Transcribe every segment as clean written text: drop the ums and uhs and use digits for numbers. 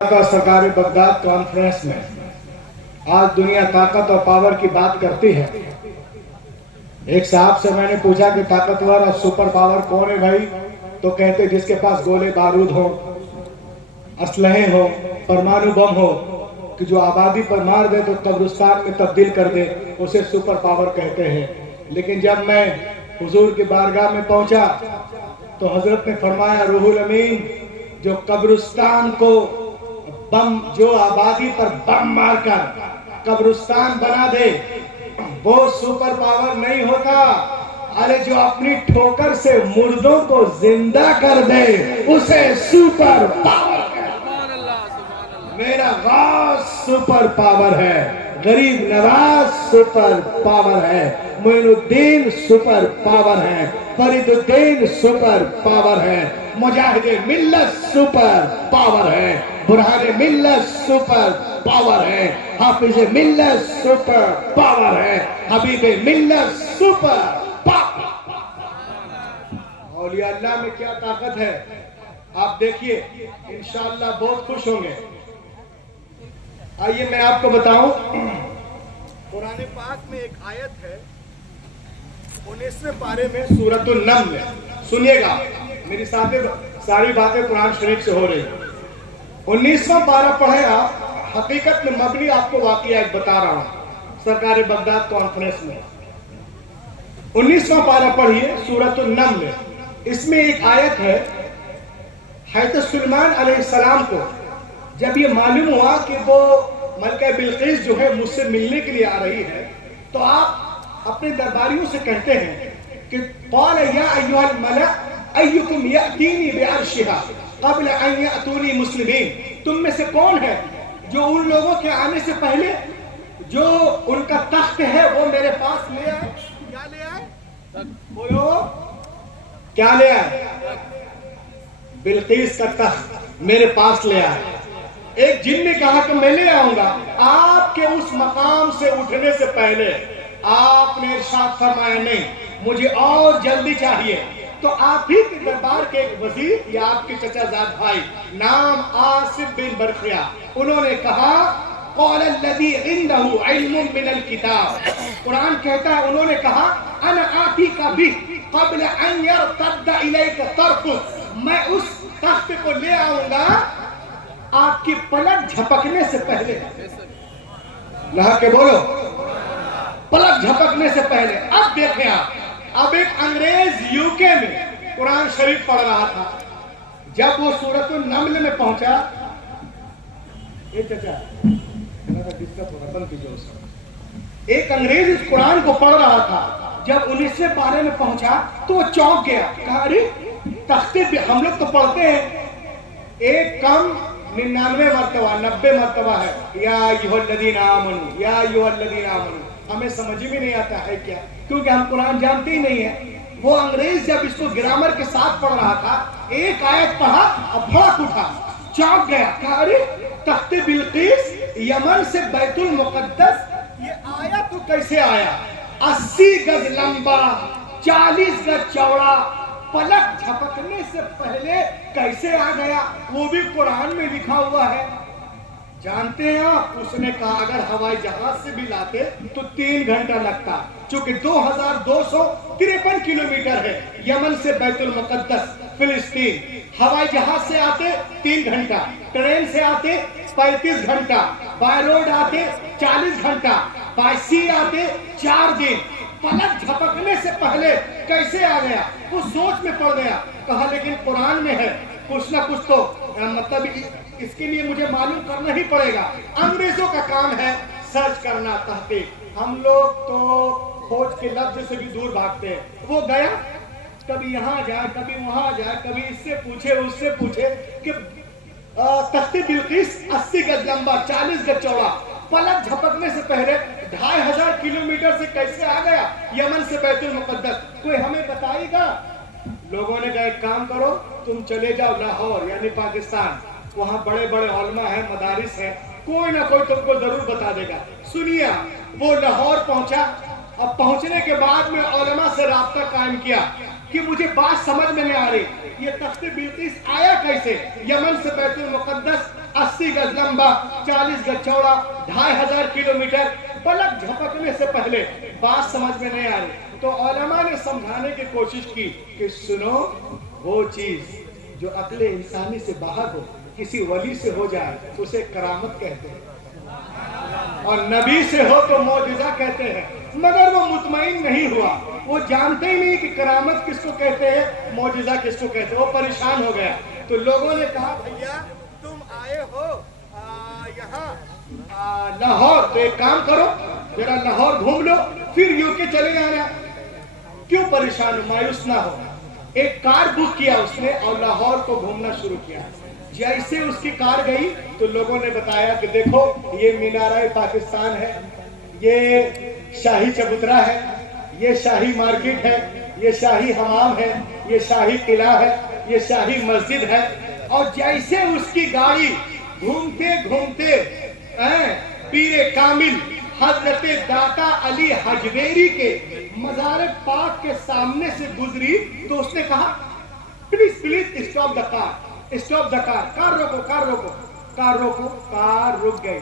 का सरकार Baghdad conference में आज दुनिया ताकत और पावर की बात करती है। एक साहब से मैंने पूछा कि ताकतवर और सुपर पावर कौन है भाई, तो कहते जिसके पास गोले बारूद हो, असलहे हो, परमाणु बम हो, कि जो आबादी पर मार दे तो कब्रिस्तान में तब्दील कर दे, उसे सुपर पावर कहते हैं। लेकिन जब मैं हुजूर की बारगाह में पहुंचा तो हजरत ने फरमाया, रूहुल अमीन, जो कब्रिस्तान को बम, जो आबादी पर बम मारकर कब्रिस्तान बना दे, वो सुपर पावर नहीं होता। अरे जो अपनी ठोकर से मुर्दों को जिंदा कर दे, उसे सुपर पावर है। मेरा गौस सुपर पावर है, गरीब नवाज सुपर पावर है, मोइनुद्दीन सुपर पावर है, फरीदुद्दीन सुपर पावर है, मुजाहिद मिल्लत सुपर पावर है, बुरहान मिल्लत सुपर पावर है, हाफिज मिल्लत सुपर पावर है, हबीब मिल्लत सुपर पावर। औलिया अल्लाह में क्या ताकत है आप देखिए, इंशाअल्लाह बहुत खुश होंगे। आइए मैं आपको बताऊं, कुरान पाक में एक आयत है 19वें पारे में सूरतुन नम्ल में, सुनिएगा, मेरी सारी बातें कुरान शरीफ से हो रही है। 19वां पारा पढ़े आप, हकीकत में मबनी आपको वाकया एक बता रहा हूं सरकार बगदाद कॉन्फ्रेंस में। 19वां पारा पढ़िए सूरतुन नम्ल में। इसमें एक आयत है, हज़रत सुलेमान अलैहिस्सलाम को जब ये मालूम हुआ कि वो मलका बिल्किस जो है मुझसे मिलने के लिए आ रही है, तो आप अपने दरबारियों से कहते हैं कि क़ाल या अय्युहल मला अय्युकुम यातीनी बिअर्शिहा क़ब्ल अन यातूनी मुस्लिमीन। तुम में से कौन है जो उन लोगों के आने से पहले जो उनका तख्त है वो मेरे पास ले आए। क्या ले आए? बोलो, क्या ले आए? बिल्किस का तख्त मेरे पास ले आए। एक जिन ने कहा कि मैं ले आऊंगा। आपके उस मकाम से उठने से पहले आपने इरशाद फरमाया, नहीं, मुझे और जल्दी चाहिए। तो आप ही के दरबार के एक वजीर या आपके चचाजाद भाई नाम आसिफ बिन बरखिया, उन्होंने कहा, क़ाल अल्लज़ी इंदहु इल्मुम मिनल किताब, कुरान कहता है, उन्होंने कहा, अना आतीका बिह क़ब्ल अन यरतद्द इलैका तर्फुक, मैं उस तख्त को ले आऊंगा आपकी पलक झपकने से पहले। लहा के बोलो, पलक झपकने से पहले। अब देखें आप, अब एक अंग्रेज यूके में कुरान शरीफ पढ़ रहा था, जब वो सूरतुन नम्ल में पहुंचा, ये चाचा डिस्टर्ब हो रहा, बंद कीजिए उसको। एक अंग्रेज इस कुरान को पढ़ रहा था, जब 19वें पारे में पहुंचा तो वो चौंक गया, कहा, अरे तख्ते पे हम लोग तो पढ़ते हैं एक कम 99 मरतबा 90 मरतबा है, या अय्युहल्लज़ीना आमनू, या अय्युहल्लज़ीना आमनू। हमें समझ में नहीं आता है क्या, क्योंकि हम कुरान जानते ही नहीं है। वो अंग्रेज जब इसको ग्रामर के साथ पढ़ रहा था, एक आयत पढ़ा और भड़क उठा, चौंक गया, कहा, अरे तख्ते बिल्किस यमन से बैतुल मुक़द्दस ये आया तो कैसे आया? 80 गज लंबा, 40 गज चौड़ा, पलक झपकने से पहले कैसे आ गया? वो भी कुरान में लिखा हुआ है। जानते हैं आप, उसने कहा अगर हवाई जहाज से भी लाते तो 3 घंटा लगता, चूंकि 2253 किलोमीटर है यमन से बैतुल मुक़द्दस फिलिस्तीन। हवाई जहाज से आते 3 घंटा, ट्रेन से आते 35 घंटा, बाय रोड आते 40 घंटा, बाय सी आते 4 दिन। पलक झपकने से पहले कैसे आ गया? वो सोच में पड़ गया, कहा लेकिन कुरान में है, कुछ ना कुछ तो मतलब इसके लिए मुझे मालूम करना ही पड़ेगा। अंग्रेजों का काम है सर्च करना, तहकीक। हम लोग तो खोज के लफ्ज से भी दूर भागते हैं। वो गया, कभी यहाँ जाए, कभी वहां जाए, कभी इससे पूछे उससे पूछे कि तख्ते बिल्किस 80 गज लंबा, 40 गज चौड़ा, पलक झपकने से पहले 2500 किलोमीटर से कैसे आ गया यमन से बैतुल मुक़द्दस? कोई हमें बताएगा? लोगों ने कहा एक काम करो, तुम चले जाओ लाहौर यानी पाकिस्तान, वहां बड़े बड़े उलमा है, मदारिस है, कोई ना कोई तुमको जरूर बता देगा। सुनिए, वो लाहौर पहुंचा। अब पहुंचने के बाद में उलमा से राब्ता कायम किया कि मुझे बात समझ में नहीं आ रही, ये तख्ते बिल्किस आया कैसे यमन से बैतुल मुक़द्दस? 80 गज लंबा, 40 गज चौड़ा, 2500 किलोमीटर। पलक झपकने से पहले बात समझ में नहीं आ रही तो उलमा ने समझाने की कोशिश की कि सुनो, वो चीज जो अक्ल इंसानी से बाहर हो, किसी वली से हो जाए, उसे करामत कहते हैं, और नबी से हो तो मौजिजा कहते हैं। मगर वो मुतमईन नहीं हुआ, वो जानते ही नहीं कि करामत किसको कहते हैं, मौजिजा किसको कहते हैं। वो परेशान हो गया। तो लोगों ने कहा, भैया तुम आए हो यहाँ लाहौर, तो एक काम करो, जरा लाहौर घूम लो, फिर यूके चले जाना। क्यों परेशान हो, मायूस ना हो। एक कार बुक किया उसने और लाहौर को घूमना शुरू किया। जैसे उसकी कार गई तो लोगों ने बताया कि देखो, ये मीनार पाकिस्तान है, ये शाही चबूतरा है, ये शाही मार्केट है, ये शाही हमाम है, ये शाही किला है, ये शाही मस्जिद है। और जैसे उसकी गाड़ी घूमते घूमते पीरे कामिल हजरत दाता अली हजवेरी के मज़ार पाक के सामने से गुजरी तो उसने कहा, please please stop the car, stop the car, car रोको, कार रोको, कार रोको। कार रुक गई।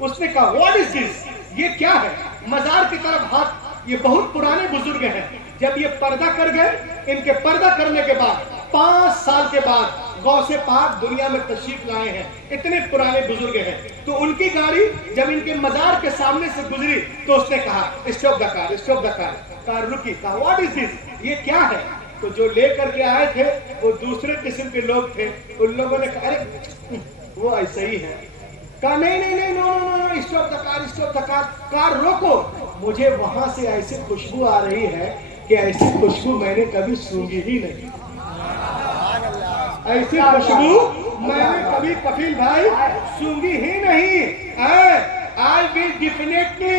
उसने कहा, व्हाट इज दिस, ये क्या है? मजार की तरफ हाथ, ये बहुत पुराने बुजुर्ग हैं, जब ये पर्दा कर गए, इनके पर्दा करने के बाद 5 साल के बाद गौसे पाक दुनिया में तशरीफ लाए हैं, इतने पुराने बुजुर्ग हैं। तो उनकी गाड़ी जब इनके मजार के सामने से गुजरी तो उसने कहा, stop the car, stop the car. Car रुकी। कहा, व्हाट इज दिस, ये क्या है? तो जो लेकर के आए थे वो दूसरे किस्म के लोग थे। उन लोगों ने कहा, अरे वो ऐसे ही है। कहा, नहीं नहीं नहीं, no no no, stop the car, stop the car, car रोको। मुझे वहां से ऐसी खुशबू आ रही है कि ऐसी खुशबू मैंने कभी सूंघी ही नहीं। ऐसी खुशबू मैंने कभी, कफील भाई, सूंघी ही नहीं। आई विल डेफिनेटली,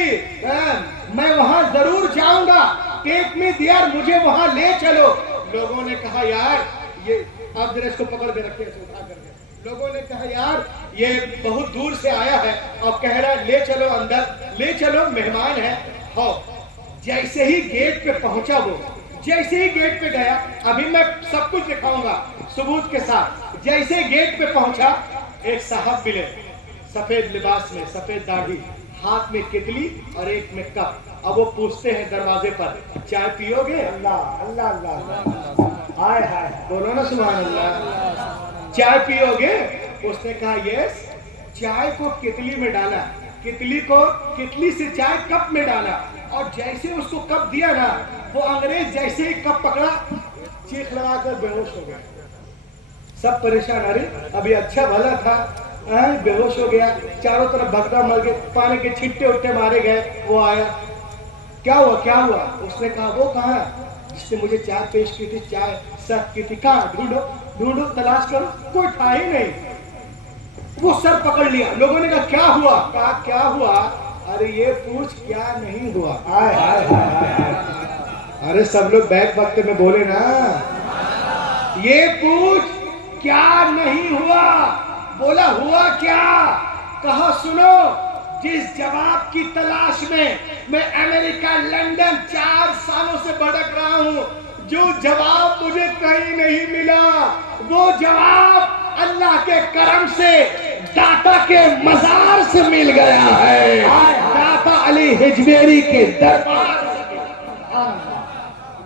मैं वहां जरूर जाऊंगा, टेक मी देयर, मुझे वहां ले चलो। लोगों ने कहा, यार ये आप जरा इसको पकड़ के रखिए, उठा करके। लोगों ने कहा, यार ये बहुत दूर से आया है और कह रहा है ले चलो अंदर, ले चलो, मेहमान है। हो, जैसे ही गेट पे पहुंचा वो, जैसे ही गेट पे गया, अभी मैं सब कुछ दिखाऊंगा सबूत के साथ। जैसे गेट पे पहुंचा, एक साहब मिले, सफेद लिबास में, सफेद दाढ़ी, हाथ में कितली और एक में कप। अब वो पूछते हैं दरवाजे पर, चाय पियोगे? अल्लाह अल्लाह अल्लाह, हाय हाय, बोलो ना सुभान अल्लाह। चाय पियोगे? उसने कहा यस। चाय को कितली में डाला, कितली को, कितली से चाय कप में डाला, और जैसे उसको कप दिया ना, वो अंग्रेज जैसे ही कप पकड़ा, चीख लगाकर बेहोश हो गया। सब परेशान, अरे अभी अच्छा भला था, बेहोश हो गया, चारों तरफ भगदा मर गए, पानी के छिट्टे उट्टे मारे गए। वो आया, क्या हुआ क्या हुआ? उसने कहा, वो कहाँ जिसने मुझे चाय पेश की थी, चाय सर्व की थी, कहाँ? ढूंढो ढूंढो, तलाश करो, कोई था ही नहीं। वो सर पकड़ लिया। लोगों ने कहा, क्या हुआ? कहा, क्या हुआ? अरे ये पूछ, क्या नहीं हुआ? आय हाय हाय, अरे सब लोग बैक वक्त में बोले ना, ये पूछ क्या नहीं हुआ? बोला, हुआ क्या? कहा, सुनो, जिस जवाब की तलाश में मैं अमेरिका, लंदन 4 सालों से भटक रहा हूं, जो जवाब मुझे कहीं नहीं मिला, वो जवाब अल्लाह के करम से दाता के मजार से मिल गया है, दाता अली हिजवेरी के दरबार से।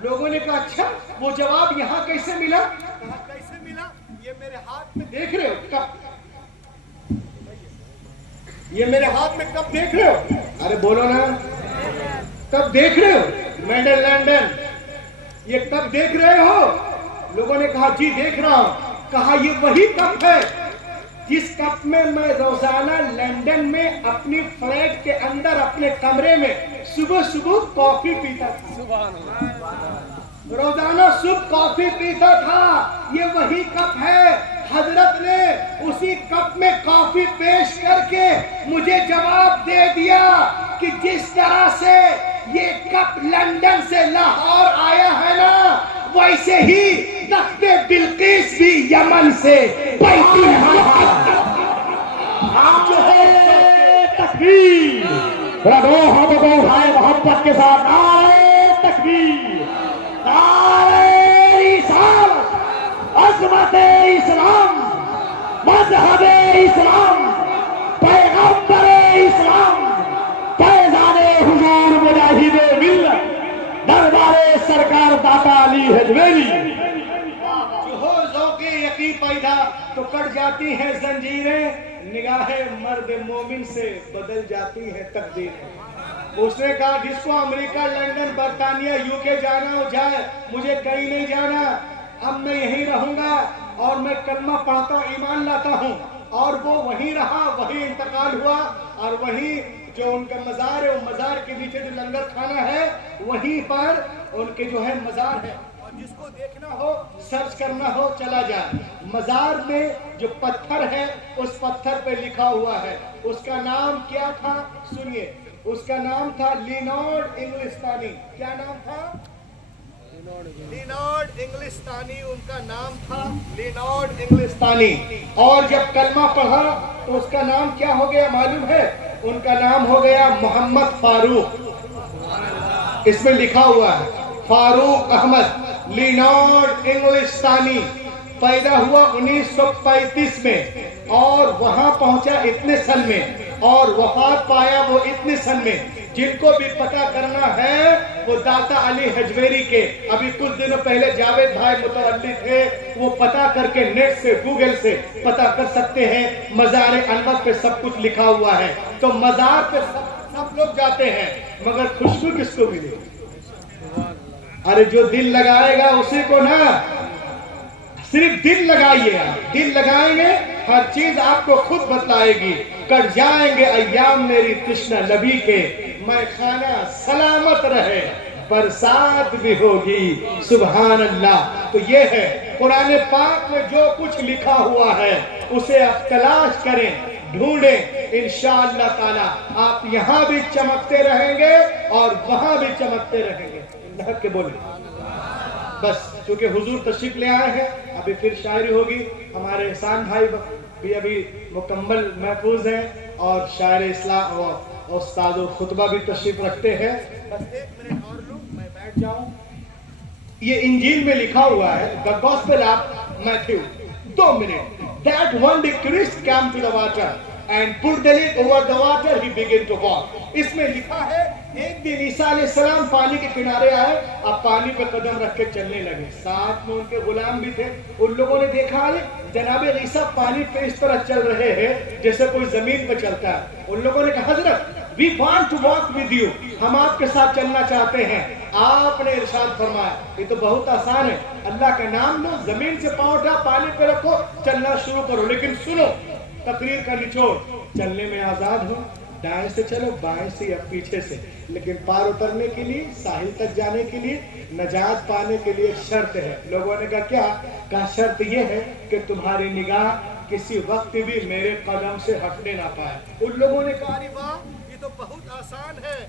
लोगों ने कहा, अच्छा वो जवाब यहाँ कैसे मिला? कहा, कैसे मिला? ये मेरे हाथ में देख रहे हो कप, ये मेरे हाथ में कप देख रहे हो? अरे बोलो ना, कप देख रहे हो? मेडल लंदन, ये कप देख रहे हो? लोगों ने कहा, जी देख रहा हूं। कहा, ये वही कप है जिस कप में मैं रोजाना लंदन में अपनी फ्लैट के अंदर अपने कमरे में सुबह सुबह कॉफी पीता था। रोजाना सुबह कॉफी पीता था, ये वही कप है। हजरत ने उसी कप में कॉफी पेश करके मुझे जवाब दे दिया कि जिस तरह से ये कप लंदन से लाहौर आया है ना, वैसे ही तख्ते बिल्किस भी यमन से तकबीर। दो हाथों को उठाए मोहब्बत के साथ, नारे तकबीर, नारे रिसालत, अज़मत इस्लाम, मज़हब اسلام پیغمبر اسلام فیضان حضور مجاہد ملت دربار سرکار داتا علی حجویری جو ہو ذوق یقین پیدا تو کٹ جاتی ہیں زنجیریں، نگاہ مرد مومن سے بدل جاتی ہیں تقدیریں۔ اس نے کہا جس کو امریکہ، لندن، برطانیہ، یوکے جانا ہو جائے، مجھے کہیں نہیں جانا، اب میں یہیں رہوں گا اور میں کلمہ پڑھتا ایمان لاتا ہوں۔ اور وہ وہیں رہا، وہیں انتقال ہوا، اور وہیں جو ان کا مزار ہے، وہ مزار کے نیچے جو لنگر کھانا ہے وہیں پر ان کے جو ہے مزار ہے۔ اور جس کو دیکھنا ہو، سرچ کرنا ہو، چلا جائے۔ مزار میں جو پتھر ہے اس پتھر پہ لکھا ہوا ہے، اس کا نام کیا تھا سنیے، اس کا نام تھا لینارڈ انگلستانی۔ کیا نام تھا؟ لینارڈ انگلستانی ان کا نام تھا، لینارڈ انگلستانی۔ اور جب کلمہ پڑھا تو اس کا نام کیا ہو گیا معلوم ہے؟ ان کا نام ہو گیا محمد فاروق۔ اس میں لکھا ہوا ہے فاروق احمد لینارڈ انگلستانی، پیدا ہوا 1935 میں اور وہاں پہنچا اتنے سن میں اور وفات پایا وہ اتنے سن میں۔ جن کو بھی پتہ کرنا ہے وہ داتا علی حجویری کے، ابھی کچھ دنوں پہلے جاوید بھائی متولی تھے، وہ پتہ کر کے نیٹ سے، گوگل سے پتہ کر سکتے ہیں، مزار انور پہ سب کچھ لکھا ہوا ہے۔ تو مزار پہ سب لوگ جاتے ہیں، مگر خوشبو کس کو ملے؟ ارے جو دل لگائے گا اسی کو نا، صرف دل لگائیے، دل لگائیں گے ہر چیز آپ کو خود بتلائے گی۔ کٹ جائیں گے ایام میری تشنہ لبی کے، میں خانہ سلامت رہے، برسات بھی ہوگی سبحان اللہ۔ تو یہ ہے قرآن پاک میں جو کچھ لکھا ہوا ہے اسے آپ تلاش کریں، ڈھونڈیں، انشاءاللہ تعالی آپ یہاں بھی چمکتے رہیں گے اور وہاں بھی چمکتے رہیں گے۔ اللہ کے بولے بس، چونکہ حضور تشریف لے آئے ہیں، ابھی پھر شاعری ہوگی۔ ہمارے احسان بھائی بھی ابھی مکمل محفوظ ہیں اور شاعر اسلام و استاد و خطبہ بھی تشریف رکھتے ہیں۔ بس ایک منٹ اور لوں، میں بیٹھ جاؤں۔ یہ انجیل میں لکھا ہوا ہے، The Gospel of Matthew۔ 2 minute. That one day Christ came to the water and put the lid over the water, he began to walk۔ اس میں لکھا ہے ایک دن عیسیٰ علیہ السلام پانی کے کنارے آئے، اب پانی پہ قدم رکھ کے چلنے لگے، ساتھ میں ان کے غلام بھی تھے۔ ان لوگوں نے دیکھا ہے جناب عیسیٰ پانی پہ اس طرح چل رہے ہیں جیسے کوئی زمین پہ چلتا ہے۔ ان لوگوں نے کہا حضرت we want to walk with you، ہم آپ کے ساتھ چلنا چاہتے ہیں۔ آپ نے ارشاد فرمایا یہ تو بہت آسان ہے، اللہ کا نام لو، زمین سے پاؤں اٹھا، پانی پہ رکھو، چلنا شروع کرو۔ لیکن سنو تقریر کا نچوڑ، چلنے میں آزاد ہو، دائیں سے چلو، بائیں سے یا پیچھے سے، لیکن پار اترنے کے لیے، ساحل تک جانے کے لیے، نجات پانے کے لیے ایک شرط ہے۔ لوگوں نے کہا کیا؟ کہا شرط یہ ہے کہ تمہاری نگاہ کسی وقت بھی میرے قدم سے ہٹنے نہ پائے۔ ان لوگوں نے کہا واہ یہ تو بہت آسان ہے،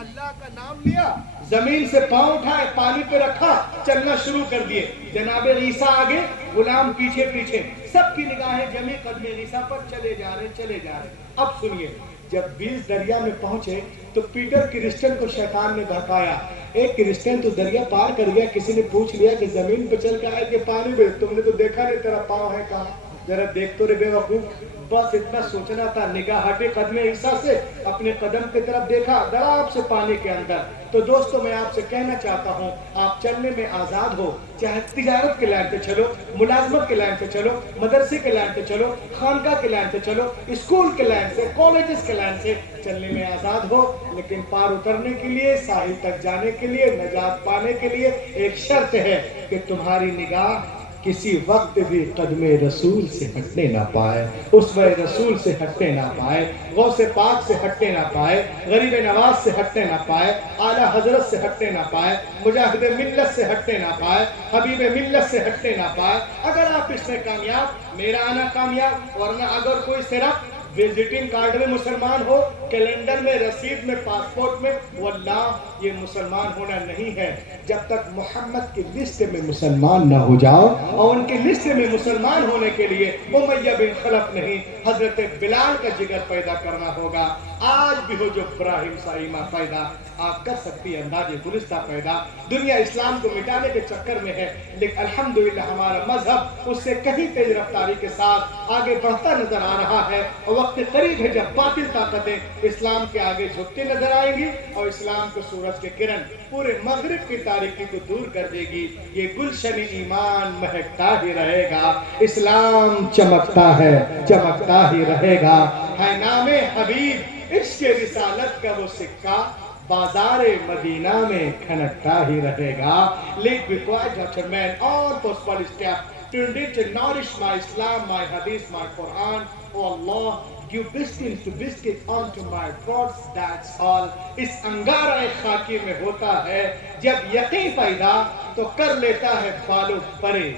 اللہ کا نام لیا، زمین سے پاؤں اٹھائے، پانی پہ رکھا، چلنا شروع کر دیے۔ جناب عیسیٰ آگے، غلام پیچھے پیچھے، سب کی نگاہیں جمی قدم عیسیٰ پر، چلے جا رہے چلے جا رہے۔ اب سنیے، جب 20 دریا میں پہنچے تو پیٹر کرسچن کو شیطان نے بہکایا۔ ایک کرسچن تو دریا پار کر گیا، کسی نے پوچھ لیا کہ زمین پہ چل کے آئے کہ پانی میں؟ تم نے تو دیکھا نہیں تیرا پاؤں ہے کہاں، ذرا دیکھ تو رے بے وقوف۔ بس اتنا سوچنا تھا، نگاہ ہٹے قدم عیسیٰ سے، اپنے قدم کی طرف دیکھا، دراب سے پانی کے اندر۔ تو دوستو میں آپ سے کہنا چاہتا ہوں، آپ چلنے میں آزاد ہو، چاہے تجارت کے لائن پہ چلو، ملازمت کے لائن پہ چلو، مدرسے کے لائن پہ چلو، خانقاہ کے لائن پہ چلو، اسکول کے لائن سے، کالجز کے لائن سے، چلنے میں آزاد ہو، لیکن پار اترنے کے لیے، ساحل تک جانے کے لیے، نجات پانے کے لیے ایک شرط ہے کہ تمہاری نگاہ کسی وقت بھی قدم رسول سے ہٹنے نہ پائے، اسوہ رسول سے ہٹنے نہ پائے، غوث پاک سے ہٹنے نہ پائے، غریب نواز سے ہٹنے نہ پائے، اعلیٰ حضرت سے ہٹنے نہ پائے، مجاہد ملت سے ہٹنے نہ پائے، حبیب ملت سے ہٹنے نہ پائے۔ اگر آپ اس میں کامیاب، میرا آنا کامیاب، ورنہ اگر کوئی صرف وزٹنگ کارڈ میں مسلمان ہو، کیلنڈر میں، رسید میں، پاسپورٹ میں، واللہ یہ مسلمان ہونا نہیں ہے۔ جب تک محمد کی لسٹ میں مسلمان نہ ہو جاؤ، اور ان کی لسٹ میں مسلمان ہونے کے لیے امیہ بن خلف نہیں، حضرت بلال کا جگر پیدا کرنا ہوگا۔ آج بھی ہو جو ابراہیم سا ایمان پیدا آپ کر سکتی ہے انداز گلستہ پیدا. دنیا اسلام کو مٹانے کے چکر میں ہے لیکن الحمدللہ ہمارا مذہب اس سے کہیں تیز رفتاری کے ساتھ آگے بڑھتا نظر آ رہا ہے اور وقت قریب ہے جب باطل طاقتیں اسلام کے آگے جھکتی نظر آئیں گی اور اسلام کو سورج کے کرن پورے مغرب کی تاریکی کو دور کر دے گی. یہ گلشن ایمان مہکتا ہی رہے گا, اسلام چمکتا ہے چمکتا ہی رہے گا. ہے نام حبیب عشق رسالت کا وہ سکہ بازار مدینہ میں کھنکتا ہی رہے گا. Live with quiet judgment all possible steps to enrich and nourish my Islam, my Hadith, my Quran. Oh Allah, give biscuits to biscuit onto my thoughts, that's all. اس انگارہ خاکی میں ہوتا ہے جب یقین پیدا تو کر لیتا ہے بالو پرے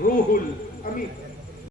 روح الامین.